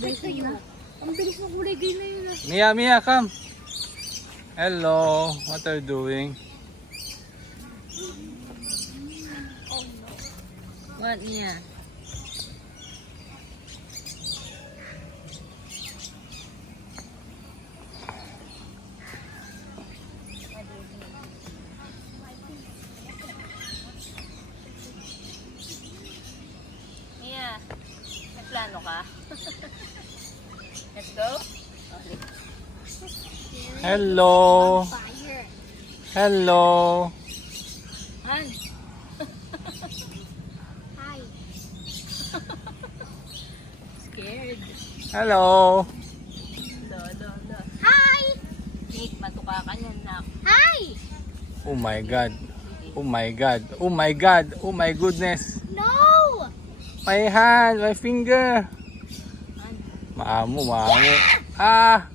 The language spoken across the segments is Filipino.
bilis na. Ang bilis ng kulay green na yun. Mia, come. Hello, what are you doing? What niya? Mia, may plano ka? Let's go? Okay. Hello. Hello. Han. Hi. Scared. Hello. Lo. Hi! Nick, matuka ka niyan, nak. Hi! Oh my God. Oh my God. Oh my God. Oh my goodness. No! My hand, my finger. Maamo. Ah.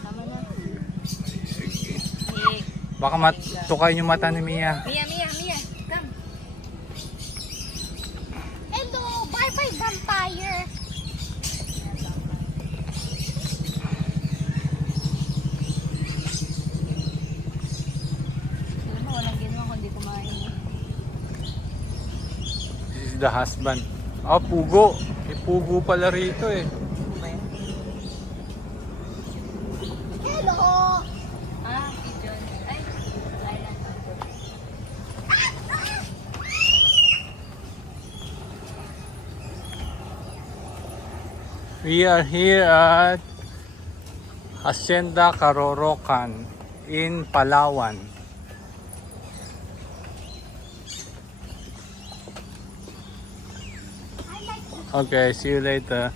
Tama na. Nick. Baka matukay yung mata ni Mia. Mia, come. Hello, bye-bye vampire. Alam mo, walang ginawa kundi kumain. This is the husband. Oh, pugo. May pugo pala rito eh. Hello! Si John. Ay, Thailand. We are here at Hacienda Carorocan in Palawan. Okay, see you later.